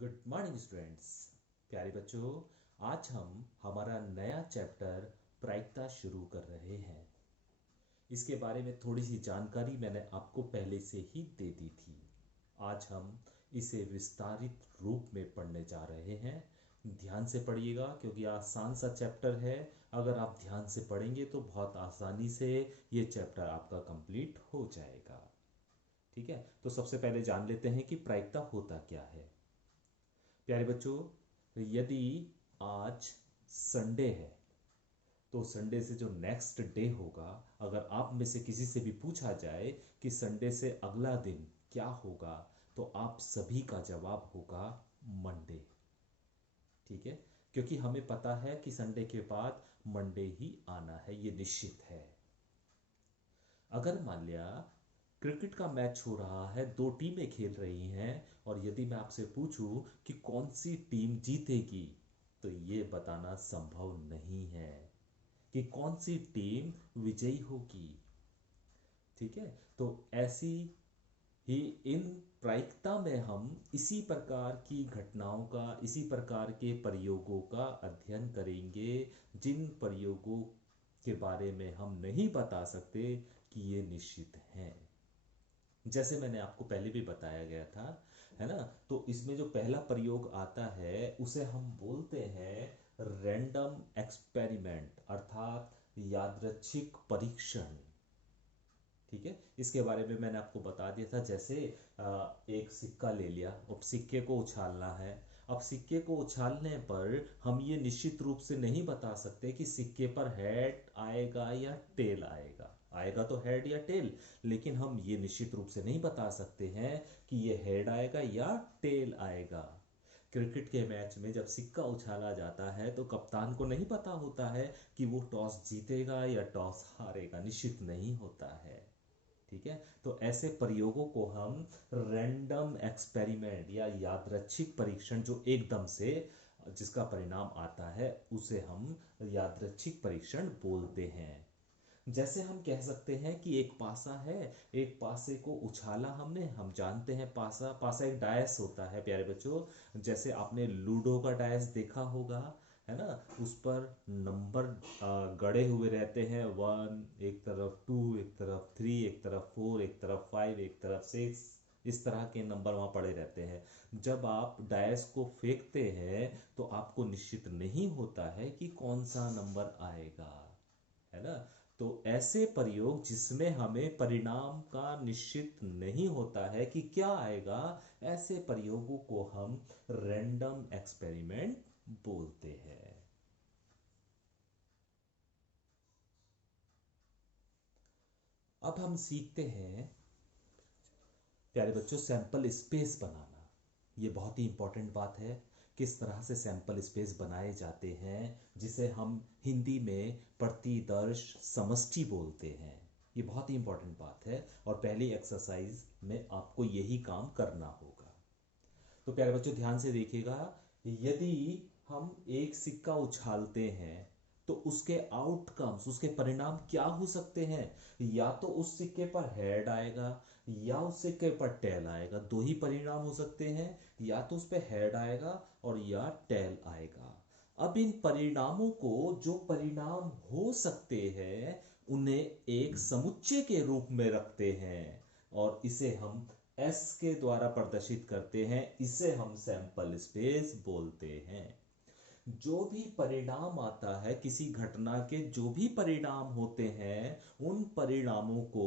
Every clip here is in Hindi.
Good morning students. प्यारे बच्चों, आज हम हमारा नया चैप्टर प्रायिकता शुरू कर रहे हैं। इसके बारे में थोड़ी सी जानकारी मैंने आपको पहले से ही दे दी थी। आज हम इसे विस्तारित रूप में पढ़ने जा रहे हैं। ध्यान से पढ़िएगा क्योंकि आसान सा चैप्टर है। अगर आप ध्यान से पढ़ेंगे तो बहुत आसानी से ये चैप्टर आपका कंप्लीट हो जाएगा। ठीक है, तो सबसे पहले जान लेते हैं कि प्रायिकता होता क्या है। प्यारे बच्चों, यदि आज संडे है तो संडे से जो नेक्स्ट डे होगा, अगर आप में से किसी से भी पूछा जाए कि संडे से अगला दिन क्या होगा, तो आप सभी का जवाब होगा मंडे। ठीक है, क्योंकि हमें पता है कि संडे के बाद मंडे ही आना है, ये निश्चित है। अगर मान लिया क्रिकेट का मैच हो रहा है, दो टीमें खेल रही हैं, और यदि मैं आपसे पूछूं कि कौन सी टीम जीतेगी, तो ये बताना संभव नहीं है कि कौन सी टीम विजयी होगी। ठीक है, तो ऐसी ही इन प्रायिकता में हम इसी प्रकार की घटनाओं का, इसी प्रकार के प्रयोगों का अध्ययन करेंगे जिन प्रयोगों के बारे में हम नहीं बता सकते कि ये निश्चित हैं। जैसे मैंने आपको पहले भी बताया गया था, है ना। तो इसमें जो पहला प्रयोग आता है उसे हम बोलते हैं रैंडम एक्सपेरिमेंट, अर्थात यादृच्छिक परीक्षण। ठीक है, इसके बारे में मैंने आपको बता दिया था। जैसे एक सिक्का ले लिया, अब सिक्के को उछालना है। अब सिक्के को उछालने पर हम ये निश्चित रूप से नहीं बता सकते कि सिक्के पर हेड आएगा या टेल आएगा। आएगा तो हेड या टेल, लेकिन हम ये निश्चित रूप से नहीं बता सकते हैं कि ये हेड आएगा या टेल आएगा। क्रिकेट के मैच में जब सिक्का उछाला जाता है तो कप्तान को नहीं पता होता है कि वो टॉस जीतेगा या टॉस हारेगा, निश्चित नहीं होता है। ठीक है, तो ऐसे प्रयोगों को हम रैंडम एक्सपेरिमेंट या यादृच्छिक परीक्षण, जो एकदम से जिसका परिणाम आता है, उसे हम यादृच्छिक परीक्षण बोलते हैं। जैसे हम कह सकते हैं कि एक पासा है, एक पासे को उछाला हमने। हम जानते हैं पासा पासा एक डायस होता है प्यारे बच्चों। जैसे आपने लूडो का डायस देखा होगा, है ना। उस पर नंबर गड़े हुए रहते हैं, वन एक तरफ, टू एक तरफ, थ्री एक तरफ, फोर एक तरफ, फाइव एक तरफ, सिक्स, इस तरह के नंबर वहां पड़े रहते हैं। जब आप डायस को फेंकते हैं तो आपको निश्चित नहीं होता है कि कौन सा नंबर आएगा, है ना। तो ऐसे प्रयोग जिसमें हमें परिणाम का निश्चित नहीं होता है कि क्या आएगा, ऐसे प्रयोगों को हम रैंडम एक्सपेरिमेंट बोलते हैं। अब हम सीखते हैं प्यारे बच्चों सैंपल स्पेस बनाना। ये बहुत ही इंपॉर्टेंट बात है, किस तरह से सैंपल स्पेस बनाए जाते हैं, जिसे हम हिंदी में प्रतिदर्श समष्टि बोलते हैं। ये बहुत ही इंपॉर्टेंट बात है और पहली एक्सरसाइज में आपको यही काम करना होगा। तो प्यारे बच्चों ध्यान से देखिएगा, यदि हम एक सिक्का उछालते हैं तो उसके आउटकम्स, उसके परिणाम क्या हो सकते हैं। या तो उस सिक्के पर हेड आएगा या उस सिक्के पर टेल आएगा, दो ही परिणाम हो सकते हैं। या तो उस पर हेड आएगा और या टेल आएगा। अब इन परिणामों को, जो परिणाम हो सकते हैं, उन्हें एक समुच्चय के रूप में रखते हैं और इसे हम एस के द्वारा प्रदर्शित करते हैं। इसे हम सैंपल स्पेस बोलते हैं। जो भी परिणाम आता है, किसी घटना के जो भी परिणाम होते हैं, उन परिणामों को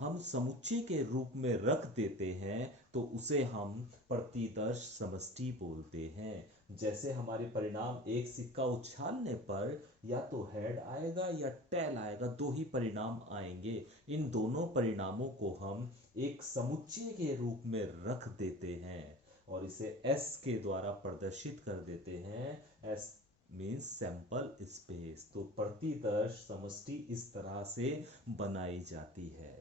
हम समुच्चय के रूप में रख देते हैं, तो उसे हम प्रतिदर्श समष्टि बोलते हैं। जैसे हमारे परिणाम, एक सिक्का उछालने पर या तो हेड आएगा या टेल आएगा, दो ही परिणाम आएंगे। इन दोनों परिणामों को हम एक समुच्चय के रूप में रख देते हैं और इसे एस के द्वारा प्रदर्शित कर देते हैं। S means sample space. तो प्रतिदर्श समष्टि इस तरह से बनाई जाती है।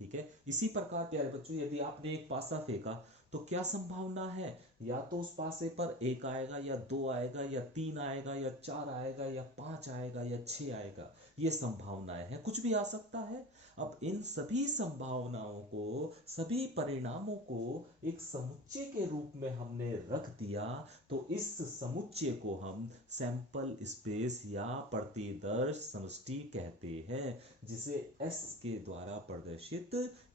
ठीक है, इसी प्रकार प्यारे बच्चों, यदि आपने एक पासा फेंका तो क्या संभावना है? या तो उस पासे पर एक आएगा, या दो आएगा, या तीन आएगा, या चार आएगा, या पांच आएगा, या छह आएगा। ये संभावनाएं हैं, कुछ भी आ सकता है। अब इन सभी संभावनाओं को, सभी परिणामों को एक समुच्चय के रूप में हमने रख दिया, तो इस समुच्चय को हम सैंपल स्पेस या प्रतिदर्श समष्टि कहते हैं, जिसे एस के द्वारा प्रदर्शित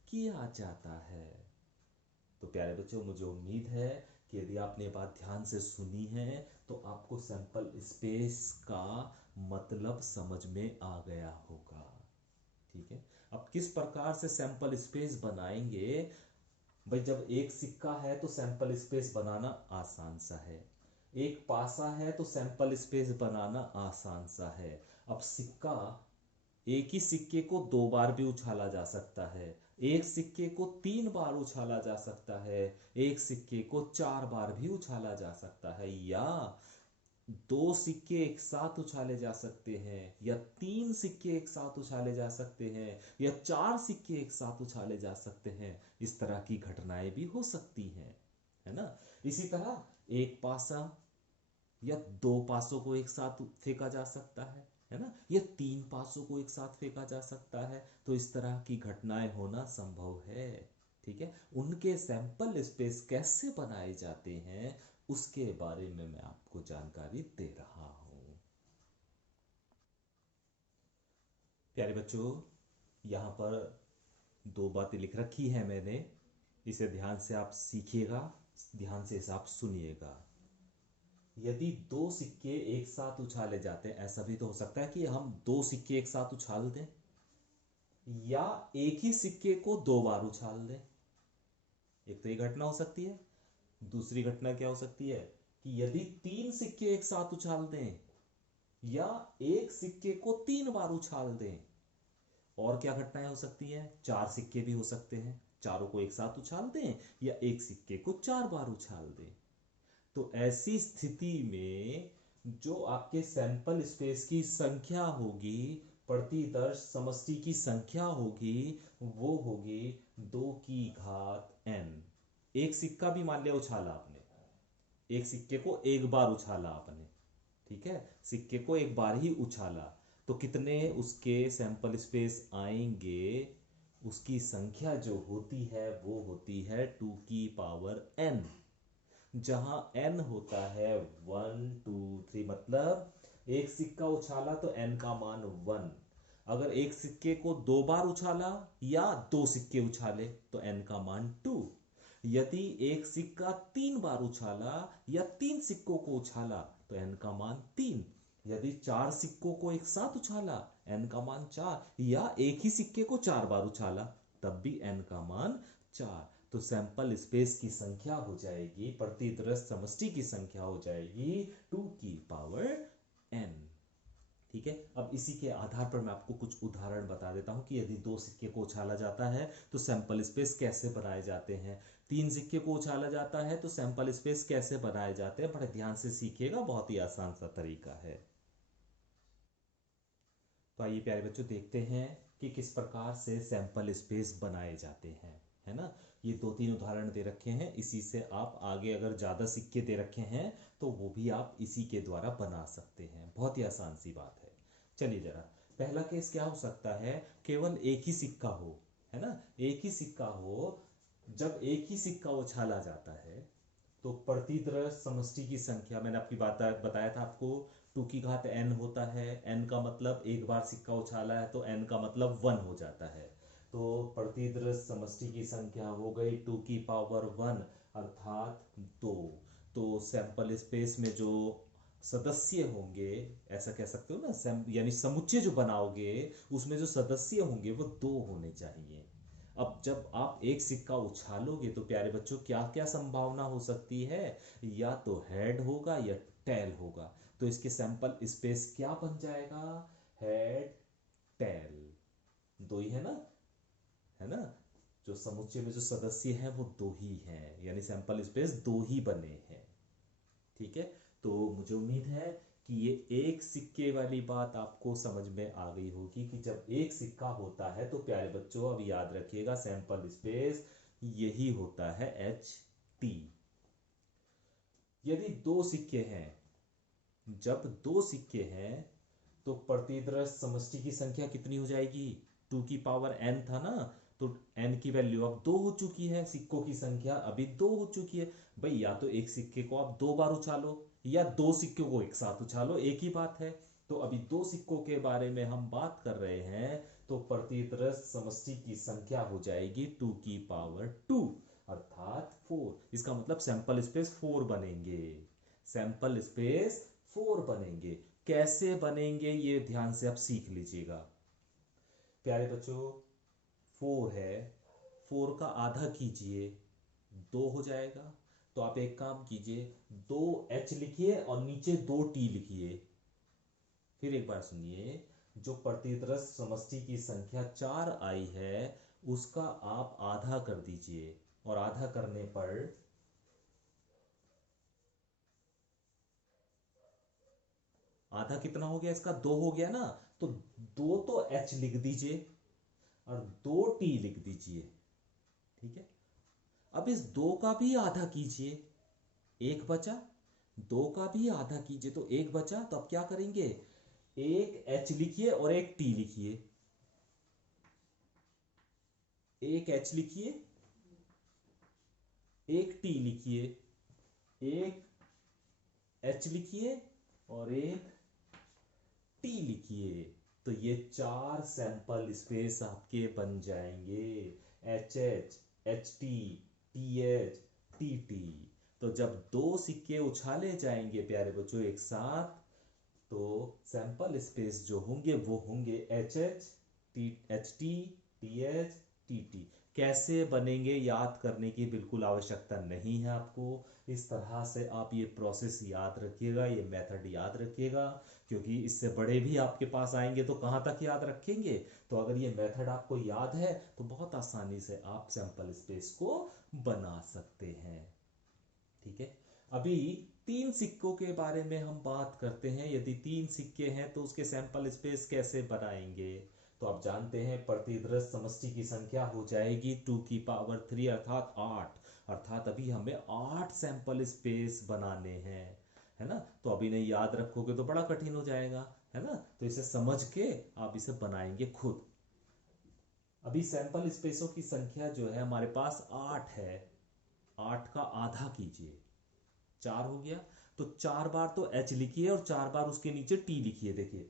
किया जाता है। तो प्यारे बच्चों, मुझे उम्मीद है कि यदि आपने बात ध्यान से सुनी है तो आपको सैंपल स्पेस का मतलब समझ में आ गया होगा। ठीक है, अब किस प्रकार से सैंपल स्पेस बनाएंगे? भाई, जब एक सिक्का है तो सैंपल स्पेस बनाना आसान सा है। एक पासा है तो सैंपल स्पेस बनाना आसान सा है। अब सिक्का, एक ही सिक्के को दो बार भी उछाला जा सकता है, एक सिक्के को तीन बार उछाला जा सकता है, एक सिक्के को चार बार भी उछाला जा सकता है, या दो सिक्के एक साथ उछाले जा सकते हैं, या तीन सिक्के एक साथ उछाले जा सकते हैं, या चार सिक्के एक साथ उछाले जा सकते हैं। इस तरह की घटनाएं भी हो सकती हैं, है ना। इसी तरह एक पासा या दो पासों को एक साथ फेंका जा सकता है ना, या तीन पासों को एक साथ फेंका जा सकता है। तो इस तरह की घटनाएं होना संभव है। ठीक है, उनके सैंपल स्पेस कैसे बनाए जाते हैं उसके बारे में मैं आपको जानकारी दे रहा हूं। प्यारे बच्चों, यहां पर दो बातें लिख रखी है मैंने, इसे ध्यान से आप सीखिएगा, ध्यान से इसे आप सुनिएगा। यदि दो सिक्के एक साथ उछाले जाते हैं, ऐसा भी तो हो सकता है कि हम दो सिक्के एक साथ उछाल दें, या एक ही सिक्के को दो बार उछाल दें। एक तो ये घटना हो सकती है। दूसरी घटना क्या हो सकती है कि यदि तीन सिक्के एक साथ उछाल दें, या एक सिक्के को तीन बार उछाल दें। और क्या घटनाएं हो सकती हैं? चार सिक्के भी हो सकते हैं, चारों को एक साथ उछाल दें, या एक सिक्के को चार बार उछाल दें। तो ऐसी स्थिति में जो आपके सैंपल स्पेस की संख्या होगी, प्रतिदर्श समष्टि की संख्या होगी, वो होगी 2 की घात n। एक सिक्का भी मान लिया उछाला आपने, एक सिक्के को एक बार उछाला आपने, ठीक है, सिक्के को एक बार ही उछाला, तो कितने उसके सैंपल स्पेस आएंगे? उसकी संख्या जो होती है वो होती है 2 की पावर n, जहां n होता है 1 2 3, मतलब एक सिक्का उछाला तो n का मान 1। अगर एक सिक्के को दो बार उछाला या दो सिक्के उछाले तो n का मान 2। यदि एक सिक्का तीन बार उछाला या तीन सिक्कों को उछाला तो n का मान 3। यदि चार सिक्कों को एक साथ उछाला n का मान 4, या एक ही सिक्के को चार बार उछाला तब भी n का मान 4। तो सैंपल स्पेस की संख्या हो जाएगी, प्रतिदर्श समष्टि की संख्या हो जाएगी 2 की पावर n। ठीक है, अब इसी के आधार पर मैं आपको कुछ उदाहरण बता देता हूं कि यदि दो सिक्के को उछाला जाता है तो सैंपल स्पेस कैसे बनाए जाते हैं, तीन सिक्के को उछाला जाता है तो सैंपल स्पेस कैसे बनाए जाते हैं। बड़े ध्यान से सीखिएगा, बहुत ही आसान सा तरीका है। तो आइए प्यारे बच्चों, देखते हैं कि किस प्रकार से सैंपल स्पेस बनाए जाते हैं, है ना। ये दो तीन उदाहरण दे रखे हैं, इसी से आप आगे अगर ज़्यादा सिक्के दे रखे हैं तो वो भी आप इसी के द्वारा बना सकते हैं। बहुत ही आसान सी बात है। चलिए जरा, पहला केस क्या हो सकता है? केवल एक ही सिक्का हो, है ना, एक ही सिक्का हो। जब एक ही सिक्का उछाला जाता है तो प्रतिदर्श समष्टि की संख्या, मैंने आपकी बात बताया था आपको, 2 की घात n होता है। n का मतलब एक बार सिक्का उछाला है तो n का मतलब 1 हो जाता है। तो प्रतिदर्श समष्टि की संख्या हो गई 2 की पावर 1 अर्थात 2। तो सैंपल स्पेस में जो सदस्य होंगे, ऐसा कह सकते हो ना, यानी समुच्चय जो बनाओगे उसमें जो सदस्य होंगे वो दो होने चाहिए। अब जब आप एक सिक्का उछालोगे तो प्यारे बच्चों क्या क्या संभावना हो सकती है? या तो हेड होगा या टेल होगा। तो इसके सैंपल स्पेस क्या बन जाएगा? हेड टेल, दो ही है ना, है ना। जो समुच्चय में जो सदस्य हैं वो दो ही हैं, यानी सैंपल स्पेस दो ही बने हैं। ठीक है, तो मुझे उम्मीद है कि ये एक सिक्के वाली बात आपको समझ में आ गई होगी कि जब एक सिक्का होता है तो प्यारे बच्चों अब याद रखिएगा सैंपल स्पेस यही होता है, h टी। यदि दो सिक्के हैं, जब दो सिक्के हैं तो प्रतिदृष्ट समष्टि की संख्या कितनी हो जाएगी? 2n था ना, तो n की वैल्यू अब 2 हो चुकी है, सिक्कों की संख्या अभी 2 हो चुकी है। भाई या तो एक सिक्के को आप 2 बार उछालो या दो सिक्कों को एक साथ उछालो, एक ही बात है। तो अभी दो सिक्कों के बारे में हम बात कर रहे हैं, तो प्रतिदृष्ट समष्टि की संख्या हो जाएगी 2 अर्थात 4। इसका मतलब सैंपल स्पेस 4 बनेंगे, सैंपल स्पेस 4 बनेंगे। कैसे बनेंगे ये ध्यान से आप सीख लीजिएगा प्यारे बच्चों। 4 है, 4 का आधा कीजिए, 2 हो जाएगा। तो आप एक काम कीजिए, 2h लिखिए और नीचे 2t लिखिए। फिर एक बार सुनिए, जो प्रतिदृष्ट समष्टि की संख्या 4 आई है उसका आप आधा कर दीजिए, और आधा करने पर आधा कितना हो गया इसका? 2 हो गया ना, तो 2 तो h लिख दीजिए और 2t लिख दीजिए। ठीक है, अब इस 2 का भी आधा कीजिए, एक बचा। 2 का भी आधा कीजिए तो एक बचा। तो अब क्या करेंगे, एक h लिखिए और एक t लिखिए। एक h लिखिए, एक t लिखिए, एक h लिखिए और एक t लिखिए। तो ये 4 सैंपल स्पेस आपके बन जाएंगे, H H, H T, T H, T T. तो जब दो सिक्के उछाले जाएंगे प्यारे बच्चों एक साथ, तो सैंपल स्पेस जो होंगे वो होंगे H H, T H T, T H, T T. कैसे बनेंगे याद करने की बिल्कुल आवश्यकता नहीं है आपको। इस तरह से आप ये प्रोसेस याद रखिएगा, ये मेथड याद रखिएगा, क्योंकि इससे बड़े भी आपके पास आएंगे तो कहाँ तक याद रखेंगे। तो अगर ये मेथड आपको याद है तो बहुत आसानी से आप सैंपल स्पेस को बना सकते हैं। ठीक है, अभी 3 सिक्कों के बारे में हम बात करते हैं। यदि 3 सिक्के हैं तो उसके सैंपल स्पेस कैसे बनाएंगे? तो आप जानते हैं प्रतिदृष्ट समष्टि की संख्या हो जाएगी 2 अर्थात 8। अर्थात अभी हमें 8 सैंपल स्पेस बनाने हैं, है ना। तो अभी नहीं याद रखोगे तो बड़ा कठिन हो जाएगा, है ना। तो इसे समझ के आप इसे बनाएंगे खुद। अभी सैंपल स्पेसों की संख्या जो है हमारे पास 8 है, 8 का आधा कीजिए, 4 हो गया। तो 4 बार तो h लिखिए और 4 बार उसके नीचे t लिखिए। देखिए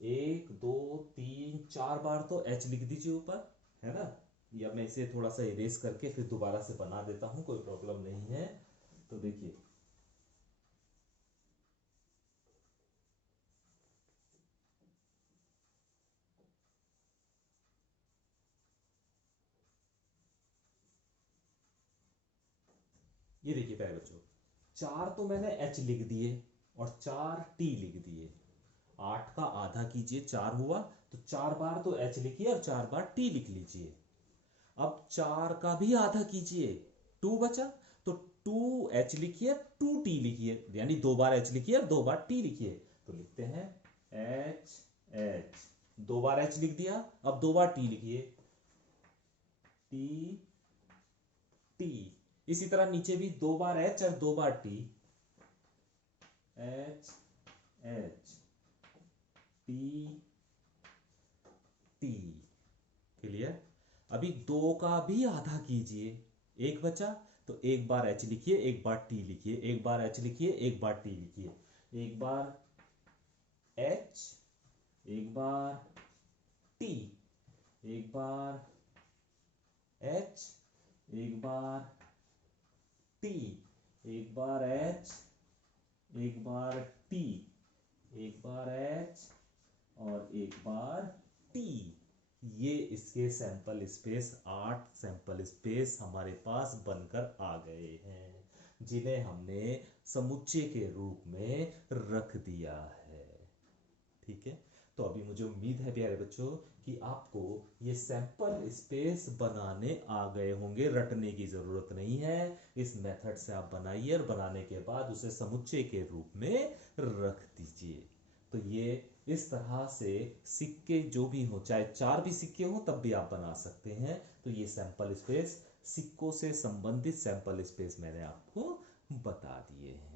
1 2 3 4 बार तो h लिख दीजिए ऊपर, है ना। या मैं इसे थोड़ा सा इरेज करके फिर दोबारा से बना देता हूं, कोई प्रॉब्लम नहीं है। तो देखिए ये देखिए प्यारे बच्चों, 4 तो मैंने h लिख दिए और 4 t लिख दिए। 8 का आधा कीजिए, 4 हुआ, तो 4 बार तो h लिखिए और 4 बार t लिख लीजिए। अब 4 का भी आधा कीजिए, 2 बचा, तो 2h लिखिए, 2t लिखिए, यानी 2 बार h लिखिए और 2 बार t लिखिए। तो लिखते हैं h h, 2 बार h लिख दिया, अब 2 बार t लिखिए, t t। इसी तरह नीचे भी 2 बार h और 2 बार t, h h, t t। Clear. अभी 2 का भी आधा कीजिए, एक बचा, तो एक बार h लिखिए, एक बार t लिखिए, एक बार h लिखिए, एक बार t लिखिए, एक बार h, एक बार t, एक बार h, एक बार t, एक बार h, एक बार t, एक बार h और एक बार t। ये इसके सैंपल स्पेस 8 सैंपल स्पेस हमारे पास बनकर आ गए हैं, जिन्हें हमने समुच्चय के रूप में रख दिया है। ठीक है, तो अभी मुझे उम्मीद है प्यारे बच्चों कि आपको ये सैंपल स्पेस बनाने आ गए होंगे, रटने की जरूरत नहीं है। इस मेथड से आप बनाइए और बनाने के बाद उसे समुच्चय के रूप में रख दीजिए। तो ये इस तरह से सिक्के जो भी हो, चाहे 4 भी सिक्के हो तब भी आप बना सकते हैं। तो ये सैंपल स्पेस सिक्कों से संबंधित सैंपल स्पेस मैंने आपको बता दिए हैं।